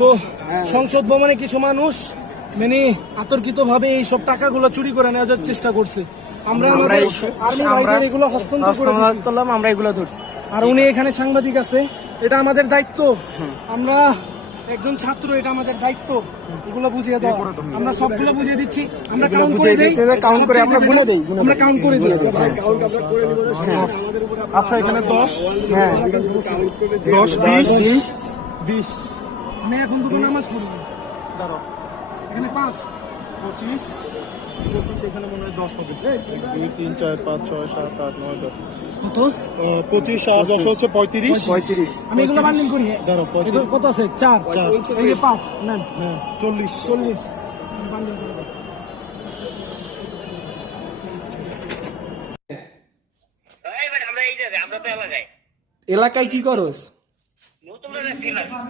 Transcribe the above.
তো সংসদ ভবনে কিছু মানুষ মানে আতর্কিত ভাবে এইসব টাকাগুলো চুরি করে নেওয়ার চেষ্টা করছে। আমরা আমাদের আর্মি ভাইদের এগুলো হস্তান্তর করে দিলাম, আমরা এগুলো ধরছি। আর উনি এখানে সাংবাদিক আছে, এটা আমাদের দায়িত্ব। আমরা একজন ছাত্র, এটা আমাদের দায়িত্ব এগুলো বুঝিয়ে দাও। আমরা সবগুলো বুঝিয়ে দিচ্ছি, আমরা কাউন্ট করে দেই, কাউন্ট করে আমরা গুনে দেই, আমরা কাউন্ট করে দিই। আচ্ছা এখানে 10, হ্যাঁ 10, 20, 20। আমি এখন দুটো নামাজ পড়ি, দাঁড়াও, এখানে 5, 25, 25, এখানে মনে হয় 10 হবে। 2, 3, 4, 5, 6, 7, 8, 9, 10। কত? 25 আর 10 হচ্ছে 35। আমি এগুলো বান্ডিং করি। দাঁড়াও, কত আছে? 4, এই যে 5 নেন, 40। বান্ডিং করে দাও। আমরা তো এলাকায় এলাকায় কি করস? নতুন